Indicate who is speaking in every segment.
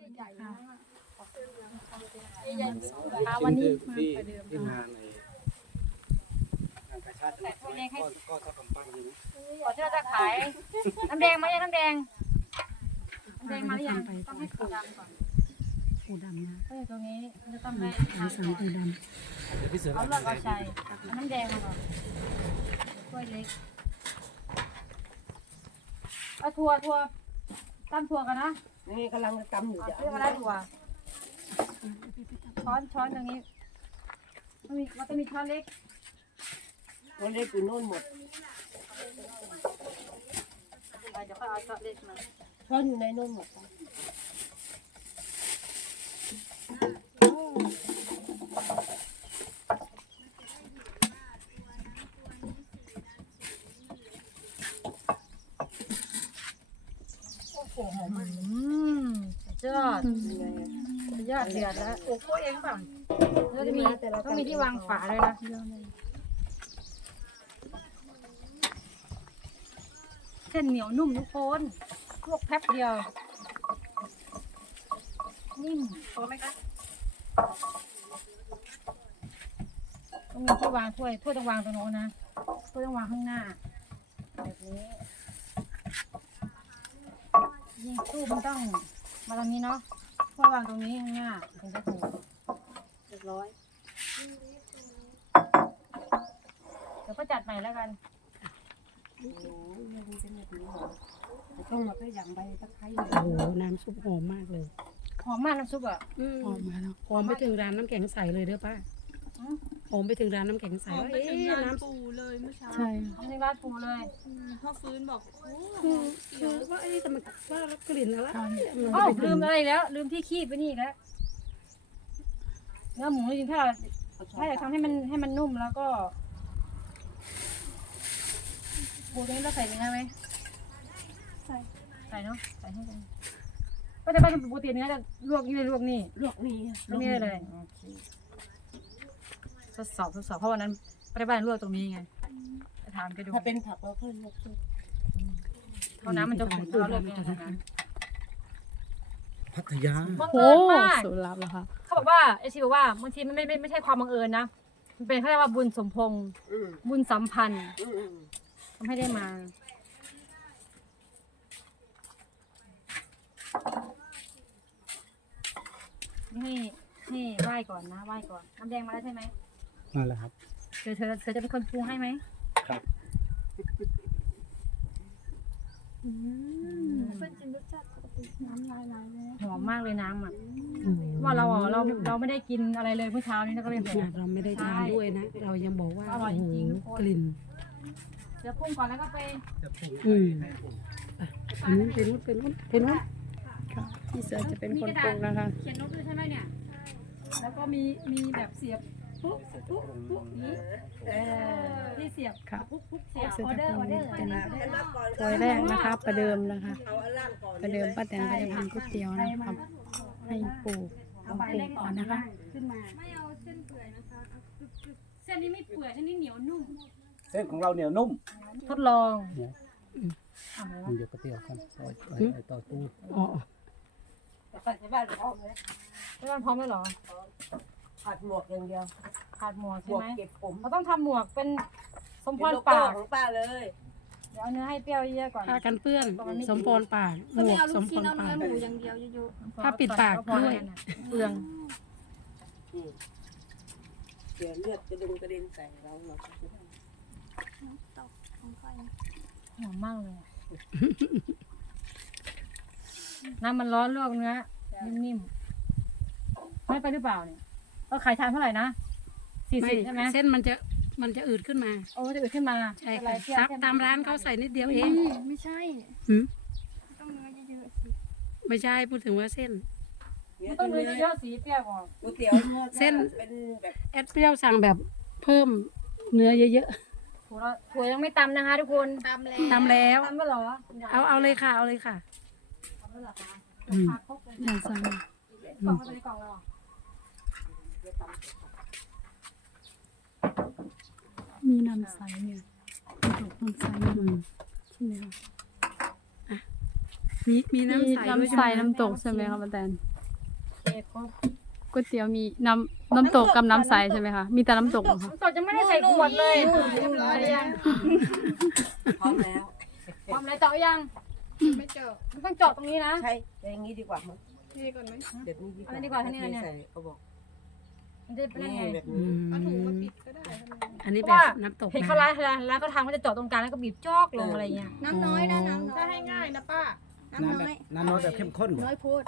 Speaker 1: ใหญ่มาก
Speaker 2: วันนี้ที่งานในงานกาชาติจังหวัดก็ถ้ากำปั้นอยู่นะ
Speaker 3: ก่อนที่เราจะขายน้ำแดงมายังน้ำแดงมาหรือยังต้องให้ปูดำก่อน
Speaker 1: ปูดำนะ
Speaker 3: ก็อยู่ตรงนี้มันจะต้องให้
Speaker 1: ขายสามปูด
Speaker 2: เดี๋ยวพี่เสือ
Speaker 3: เอาเลือกเอาใจน้ำแดงมาก่อนถ้วยเล็กเอาถั่วตั้มถั่วกันนะ
Speaker 4: นี่กำลังตำอยู่
Speaker 3: เอา
Speaker 4: จ้ะ
Speaker 3: เรียกมาได้ถั่วช้อนตรงนี้มันจะมีช้อนเล็ก
Speaker 4: เราเล็กอยู่โน่นหมด
Speaker 3: เดี๋ยวค่อยเอาช้อนเล็กมา
Speaker 4: เพราะอยู่ในโน่นหมด
Speaker 3: ยอดยอดเดือดแล้ว
Speaker 4: โอ้โหเองป่ะ
Speaker 3: แล้วจะมีต้องมีที่วางฝาเลยนะเส้นเหนียวนุ่มทุกคนลวกแป๊บเดียวนิ่ม
Speaker 4: พอไหมคะ
Speaker 3: ต้องมีที่วางถ้วยต้องวางตรงโน้นนะถ้วยต้องวางข้างหน้าแบบนี้ยิ่งตู้มันต้องมาตรงนี้เนาะถ้วยวางตรงนี้ข้างหน้าถึงจะถูก
Speaker 4: เรียบร้อย
Speaker 3: เดี๋ยวก็จัดใหม่แล้วกัน
Speaker 4: โอ้โหยังเป็นแบบนี้เหรอต้องมาก็อย่างใบตะไคร้
Speaker 1: ำโอ้โหน้ำซุปหอมมากเลย
Speaker 3: หอมมากน้ำซุปอ่ะ
Speaker 1: หอมมาแล้วหอมไปถึงร้านน้ำแข็งใสเลยเด้อป้าหอมไปถึงร้านน้ำแข็งใส
Speaker 5: หอม
Speaker 1: ว่า
Speaker 5: ไปถึงร้าน
Speaker 1: น้ำ
Speaker 5: ปูเลยเมื่อเช้า
Speaker 1: ใช่
Speaker 3: ทำในร้านปูเลย
Speaker 5: พ่อฟื้นบอกโอ้
Speaker 1: คือว่าแต่มันว่าแล้วกลิ่นอะไร
Speaker 3: อ๋อลืมอะไรอีกแล้วลืมที่คีบไปนี่อีกแล้วเนื้อหมูจริงๆถ้าอยากทำให้มันนุ่มแล้วก็ปูตรงนี้เราใส่เนื้อไหมใส่เนาะใส่ให้กันก็จะปกติเนื้อจะลวกนี่เลยลวกนี่
Speaker 4: ลวกนี่
Speaker 3: ลวกนี่เลยโอเคทดสอบเพราะวันนั้นไปบ้านลวกตรงนี้ไงไปถามแกดู
Speaker 4: ถ้าเป็นผักเราค่อยลวกซุป
Speaker 3: เท่าน้ำมันจะขุ่นเราลวกเนี่ยนะ
Speaker 2: พัทยา
Speaker 3: บัง
Speaker 1: โอ้
Speaker 3: เอิญมาก
Speaker 1: สูตรลับแล้วค่ะ
Speaker 3: เขาบอกว่าไอชีบอกว่าบางทีมันไม่ใช่ความบังเอิญนะมันเป็นเขาเรียกว่าบุญสมพงษ์บุญสัมพันธ์ทำให้ได้มาให้ไหว้ก่อนนะไหว้ก่อนน้ำแดงมาแล้วใช่ไหม
Speaker 2: นั่นแหละครับ
Speaker 3: เธอจะเป็นคนปรุงให้ไหม
Speaker 2: ครับ
Speaker 5: เป็นจริงรสชาติปกติน้ำลายเลย
Speaker 3: หอมมากเลยน้ำอ่ะว่าเราไม่ได้กินอะไรเลยเมื่อเช้านี้แล้วก็เลยห
Speaker 1: ข
Speaker 3: อม
Speaker 1: นาดเราไม่ได้ทานด้วยนะ เรายังบอกว่า
Speaker 3: อร่อย
Speaker 1: โอ้
Speaker 3: จ
Speaker 1: โห
Speaker 3: ริงๆทุกคน
Speaker 1: กลิ่น
Speaker 3: เดี๋ยวปรุงก่อนแล้วก็ไป
Speaker 2: จะปรุง
Speaker 1: เป็นนู้นค่ะพี่เสือจะเป็นคนปรุงนะคะ
Speaker 3: เขียนโน้ตด้วยใช่ไหมเนี่ยแล้วก็มีแบบเสียบปุ๊บนี้ที่เสียบ
Speaker 1: ค่ะ
Speaker 3: ปุ๊บเสียบออเดอร์
Speaker 1: เป็นถ้วยแรกนะคะประเดิมนะคะ
Speaker 4: เอาอันล่างก่อน
Speaker 1: ประเดิมป้าแตนก็จะทำก๋วยเตี๋ยวนะครับ ให้ปู่
Speaker 3: เอา
Speaker 1: เอา
Speaker 3: ใบ
Speaker 1: ปู่
Speaker 3: เล็ก
Speaker 1: ก่อนนะคะ
Speaker 3: ขึ้นมาไม่เอาเส้นเปื่อยนะคะเส้นนี้ไม่เปื่อยเส้นนี้เหนียวนุ่ม
Speaker 2: เส้นของเราเหนียวนุ่ม
Speaker 3: ทดลอง
Speaker 2: มันอยู่ก๋วยเตี๋ยวกันต่อตู้
Speaker 1: อ๋อ
Speaker 4: ใส่ที่บ้านพร้อมเลย
Speaker 3: ไม่ต้องพร้อมแล้วเหรอ
Speaker 4: ผัดหมวกอย่างเดียว
Speaker 3: ขาดหมวก
Speaker 4: หม
Speaker 3: ใช่
Speaker 4: วก
Speaker 3: ไหม
Speaker 4: เก็บผม
Speaker 3: เราต้องทำหมวกเป็นสมพ
Speaker 4: เป็น
Speaker 3: ร
Speaker 4: โลโก้
Speaker 3: ปาก
Speaker 4: ของป้าเลย
Speaker 3: เดี๋ยวเอาเนื้อให้เปรี้ยวเยอะก่อน
Speaker 1: ผ้ากันเปื้อนสมพรปากหมวกสมพรปาก
Speaker 5: หมูอย่างเดียวเยอะ
Speaker 1: ผ้าปิดปากด้วย
Speaker 3: เปลือง
Speaker 4: เดี๋ยวเลือดกระดุมกระเด็นใส่เราเนาะ
Speaker 5: ๆตอกของไฟ
Speaker 3: หอมมากเลย น้ำมันร้อนลวกเนื้อนิ่มๆไม่ไปหรือเปล่าเนี่ยเราขายชามเท่าไหร่นะ40ใช่ไหม
Speaker 1: เส้นมันจะอืดขึ้นมา
Speaker 3: โอ้จะอืดขึ้นมา
Speaker 1: ใช่
Speaker 3: อะไร
Speaker 1: ค่ะ
Speaker 3: เปรี้ยว
Speaker 1: ตามร้านเขาใส่นิดเดียวเอง
Speaker 5: ไม่ใช่
Speaker 1: หืม
Speaker 5: ต้องเนื้อเยอะๆสิ
Speaker 1: ไม่ใช่พูดถึงว่าเส้น
Speaker 3: มันต้องเนื้อเยอะๆสีเปรี้ยวก่อน
Speaker 4: ก๋วยเตี๋ยว
Speaker 1: เส้น
Speaker 4: เป็นแบบ
Speaker 1: แอดเปรี้ยวสั่งแบบเพิ่มเนื้อเยอะ
Speaker 3: ถั่วยังไม่ตำนะคะทุกคน
Speaker 5: ตามแล้ว
Speaker 1: ๆตามแล้ว
Speaker 3: ตำแล้วเหรอ
Speaker 1: เอาเลยค่ะเอาเลยค่ะ
Speaker 3: ตำแล้วเหรอคะ
Speaker 1: อืม
Speaker 3: ผักครบเลย
Speaker 1: อย่าสั่ง
Speaker 3: กล่องเข้าไปในกล่องแล้วเหรอ
Speaker 1: มีน้ำใสเนี่ยน้ำใสใช่ไหมคะอ่ะมีน้ำใสด้วยใช่ไหม
Speaker 6: น้ำตกใช่ไหมคะป้าแตน
Speaker 3: ครบ
Speaker 6: ก๋วยเตี๋ยวมีน้ำตกกับน้ำใสใช่ไหมคะมีแต่น้ำตกเหรอคะ
Speaker 3: น้ำตกยังไม่ได้ใส่ขวดเลย
Speaker 4: เรียบร้อยแล้วพร้อมแล้ว
Speaker 3: พร้อมแล้วเจาะยัง
Speaker 5: ไม่เจอ
Speaker 3: มันต้องเจาะตรงนี้นะ
Speaker 4: ใช่อย่างนี้ดีกว่ามั้ง
Speaker 5: นี่ก่อนไหม
Speaker 4: แบบนี้ดีกว่า
Speaker 3: อันนี้ดีกว่าท่านนี่เนี่ย
Speaker 4: ใส่เขาบอก
Speaker 3: มันจะเป็นยังไง
Speaker 4: แบบ
Speaker 1: อื
Speaker 4: นี้
Speaker 1: ม
Speaker 5: เอาถุงมาปิดก็ได้ทำไม
Speaker 1: อันนี้
Speaker 3: เพ
Speaker 1: แบ
Speaker 3: ราะ
Speaker 1: บ
Speaker 3: ว่า
Speaker 1: น้ำตก
Speaker 3: เห็น
Speaker 1: นะ
Speaker 3: เขาร้านก็ทำมันจะเจาะตรงกลางแล้วก็บีบจอกลงอะไรเงี้ย
Speaker 5: น้ำน้อยนะน้ำถ้าให้ง่ายนะป้า น้ำน้อย
Speaker 2: น้ำน้อยแบบเข้มข้นบ่
Speaker 5: น้อยโพด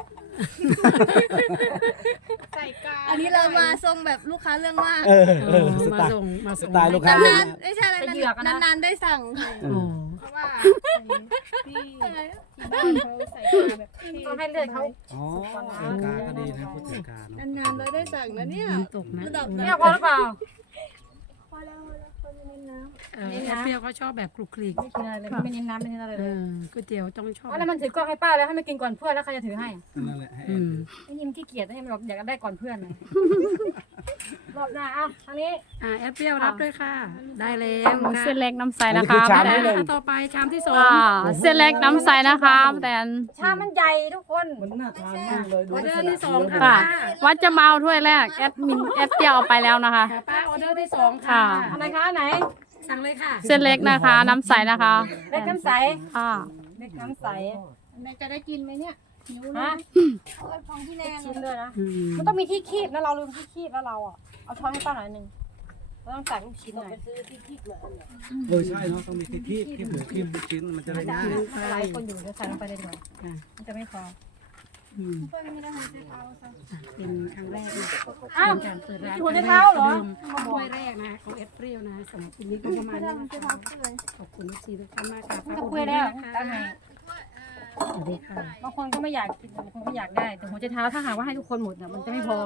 Speaker 5: ใส่กาอันนี้เรามาทรงแบบลูกค้าเรื่องมาก
Speaker 2: เออ
Speaker 1: เออ
Speaker 2: ส
Speaker 1: มา
Speaker 2: ไตล์
Speaker 1: ส่งมา
Speaker 2: ส
Speaker 1: ส่ง
Speaker 2: ไตล์ลูกค้า
Speaker 5: นานๆไม่ใช่อะไรนานๆได้สั่ง
Speaker 1: โอ้
Speaker 5: เพราะว่าที่บ้านเขาใส่กาแบบที่
Speaker 3: ต้องให้เลือดเขา
Speaker 2: อ๋อเสียงกาก็ดีนะพูดถึงกาเนาะ
Speaker 5: นานๆเลยได้สั่งนะเนี่ย
Speaker 1: น้ำตกนะ
Speaker 3: เนี่ยพอหรือเปล่า
Speaker 5: พอแล้วคนเน้นน้ำ
Speaker 1: เออแอปเปรี้ยวเขาชอบแบบคลุกคลิก
Speaker 3: ไม่กินอะไรเลยไม่เน้นน้ำไม่เน้นอะไร
Speaker 1: เอ
Speaker 3: เลย
Speaker 1: อก๋วยเตี๋ยวต้องชอบ
Speaker 3: เอาแล้วมันถือกล้องให้ป้าแล้วให้มันกินก่อนเพื่อนแล้วใครจะถือให้
Speaker 2: นั่นแหละให้
Speaker 1: อืม
Speaker 3: ไอ้นี่มันขี้เกียจให้มันบอกอยากได้ก่อนเพื่อนเลยรอบหน้าเอาทางนี้
Speaker 1: แอปเปรี้ยวรับด้วยค่ะ ได้แล้ว
Speaker 6: เส้นเล็กน้ำใส
Speaker 2: อัน
Speaker 6: นะ
Speaker 2: นี้คื
Speaker 6: คะ
Speaker 2: อชาม
Speaker 1: ได้
Speaker 2: นี้เล
Speaker 1: แล้ว
Speaker 2: ย
Speaker 1: ค่ะต่อไปชามที่สอง
Speaker 6: เส้นเล็กน้ำใสนะคะแต่
Speaker 3: ชามมันใหญ่ทุกคน
Speaker 2: มันน่าทานมากเลยดู
Speaker 1: ออเดอ
Speaker 2: ลั
Speaker 1: ร์
Speaker 2: กษณะ
Speaker 1: ที่สองค่ะ
Speaker 6: ค่ะวัดจะมาเอาถ้วยแรกแอดเปรี้ยวเอาไปแล้วนะคะ
Speaker 1: ป้าออเดอร์ที่สองค่ะ
Speaker 6: ค่ะ
Speaker 3: อันไหนคะอันไหน
Speaker 1: สั่งเลยค่ะ
Speaker 6: เส้นเล็กนะคะน้ำใสนะคะ
Speaker 3: เล็กน้ำใส
Speaker 6: ค่ะ
Speaker 3: เล็กน้ำใส
Speaker 5: แม่จะได้กินไหมเนี่ยหิว
Speaker 3: ฮะ
Speaker 5: เอาไอ้ของพี่แนน
Speaker 3: ชิ้นด้วยนะ
Speaker 1: อืม
Speaker 3: มันต้องมีที่คีบนะเราลืมที่คีบแล้วเราอ่ะเอาช้อนให้ป้าหน่อยหนึงเราต้องใส่ลูกชิ้นหน่อย
Speaker 2: ใช่เนาะต้องมีที่คีบหมูคีบลูกชิ้นมันจะได้ง่าย
Speaker 3: หลายคนอยู่เดี๋ยวใส่ลงไปเลยดีกว่า
Speaker 1: ค่ะ
Speaker 3: มันจะไม่พอ
Speaker 1: อืม
Speaker 5: เพื่อนไม่ได้ทำเสื้อผ้าใส่
Speaker 1: เป็นครั้งแรกนะ
Speaker 3: อ้าว
Speaker 1: เป็นการเปิดร้าน
Speaker 3: หัวในเท้าเหรอ
Speaker 1: ถ้วยแรกนะของแอปเปรี้ยวนะสำหรับคลิปนี้ก็ประมา
Speaker 5: ไม่
Speaker 1: ณ
Speaker 5: ได้
Speaker 1: นี้
Speaker 5: ทำเสื้อ
Speaker 1: นะ
Speaker 5: ผ้า
Speaker 1: คะ
Speaker 5: เลย
Speaker 1: ขอบคุณทุกทีทุกท่านมากค่ะ
Speaker 3: มันจะเปื่อยแล้ว
Speaker 1: ขอบ
Speaker 3: ตั้ง
Speaker 1: คุณ
Speaker 3: ไง
Speaker 1: นะคะสวัสดีค่ะ
Speaker 3: บางคนก็ไม่อยากกินบางคนก็อยากได้ แต่หัวใจเท้าถ้าหากว่าให้ทุกคนหมดน่ะมันจะไม่พอ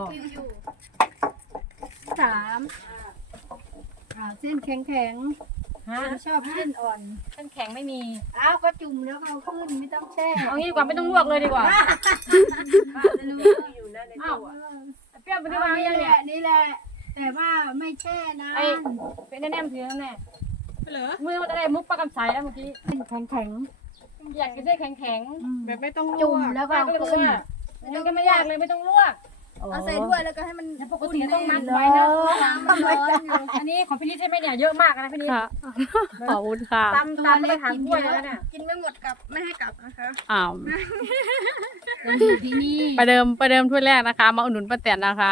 Speaker 5: สามเส้นแข็ง
Speaker 3: ฮะ
Speaker 5: ๆชอบเส้นอ่อน
Speaker 3: เส้นแข็งไม่มี
Speaker 5: อ้าวก็จุ่มแล้วเอาขึ้นไม่ต้องแช่
Speaker 3: เอางี้ดีกว่าไม่ต้องลวกเลยดีกว่า
Speaker 4: จะรู้อยู่นะใน
Speaker 3: อ้าว
Speaker 4: ตู้อะ
Speaker 3: เปรี้ยวไปที่วางหรือยังเนี่ย
Speaker 5: นี่แหละ แต่ว่าไม่แช่นะ
Speaker 3: ไอ้เป็นแน่ๆถือนั่นแน่มือมันจะได้มุกปลากำไสแล้วเมื่อกี้
Speaker 5: แข็ง
Speaker 3: อยากกินเส้นแข็ง
Speaker 5: แบบไม่ต้องจุ่มแล้ว
Speaker 3: ๆ
Speaker 5: ก็
Speaker 3: ป้า
Speaker 5: เอา
Speaker 3: ก็เลยบอก
Speaker 5: ขึ้น
Speaker 3: ว่ามันก็ไม่ยากเลยไม่ต้องลวก
Speaker 5: เอาใส่ถ้วยแล้วก็ให้มัน
Speaker 3: ปกติต้องมัดไว้นะ
Speaker 5: น้ำมันร้อนอยู่
Speaker 3: อันนี้ของพี่นิดใช่ไหมเนี่ยเยอะมากนะพี่นิด
Speaker 6: ค่ะขอบคุณค่ะ
Speaker 3: ตำไม่ถามถ้วยแล้วเนี่ย
Speaker 5: กินไม่หมดกลับไม่ให้กลับนะคะ
Speaker 6: อ้าว
Speaker 5: ที่นี่
Speaker 6: ประเดิมถ้วยแรกนะคะ มาอุดหนุนป้าแตนนะคะ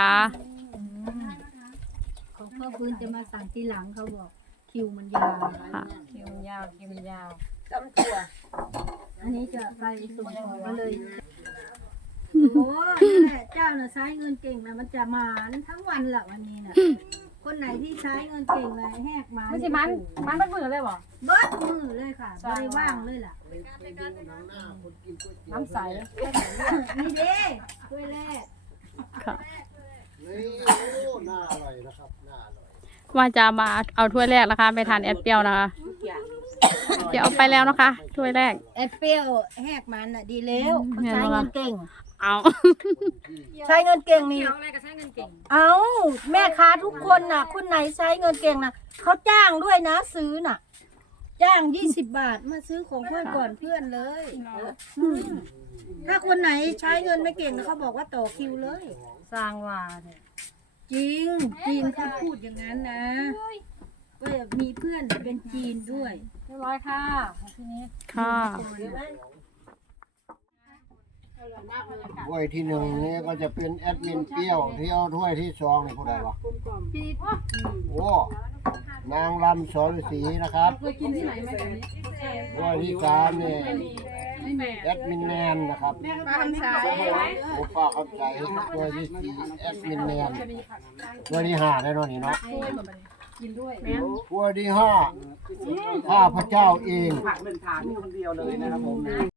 Speaker 5: ของพ่อฟื้นจะมาสั่งทีหลังเขาบอกคิวมันยาว
Speaker 3: คิวมันยาวคิวมันยาว
Speaker 4: ตำถั่ว
Speaker 5: อันนี้จะไปส่งของก็เลยโอ้นี่แหละเจ้าน่ะใช้เงินเก่งนะมันจะหมานทั้งวันแหละวันนี้น่ะคนไหนที่ใช้เงินเก่งเลยแหกหมาน
Speaker 3: ไม่ใช่มันเป็นมือเลยบ่
Speaker 5: เบิดมือเลยค่ะไม่ได้ว่างเลยล่ะ
Speaker 3: น้ำใส
Speaker 5: นี่เด้ถ้วยแรก
Speaker 6: ค่ะ
Speaker 7: นี่โอ้น่าอร่อยนะครับ น่าอร่อย
Speaker 6: ว่าจะมาเอาถ้วยแรกนะคะ ไปทานแอดเปรี้ยวนะคะ เดี๋ยวเอาไปแล้วนะคะ ถ้วยแรก
Speaker 5: แอปเปิลแหกมันอ่ะดีแล้วเขาใช้เงินเก่ง
Speaker 6: เอา
Speaker 5: ใช้เงินเก่งนี่
Speaker 3: เกี่ยวอะไรกับใช้เงินเก่ง
Speaker 5: เอาแม่ค้าทุกคนน่ะคนไหนใช้เงินเก่งน่ะเขาจ้างด้วยนะซื้อน่ะ จ้าง20 บาทมาซื้อของเพื่อนก่อนเพื่อนเลยถ้าคนไหนใช้เงินไม่เก่งนะเขาบอกว่าต่อคิวเลย
Speaker 3: สร้างว่าเนี่ย
Speaker 5: จริงจีนเขาพูดอย่างนั้นนะก็มีเพื่อนเป็นจีนด้วย
Speaker 3: เรียบร้อยค่ะของพี่นิด
Speaker 6: ค่ะ
Speaker 7: ถ้วยที่หนึ่งนี่ก็จะเป็นแอดมินเปรี้ยวที่เอาถ้วยที่สองนี่ผู้ใดวะโอ้นางลำสรศรีนะครับถ้วยที่สามนี่แอดมินแนนนะครับโอ้ป้าคำใจถ้วยที่สี่แอดมินแนนถ้วยที่ห้าแน่นอนนี่เนาะถ้วยที่ห้าข้าพระเจ้าเอง
Speaker 2: ผักเป็นฐานคนเดียวเลยนะครับผม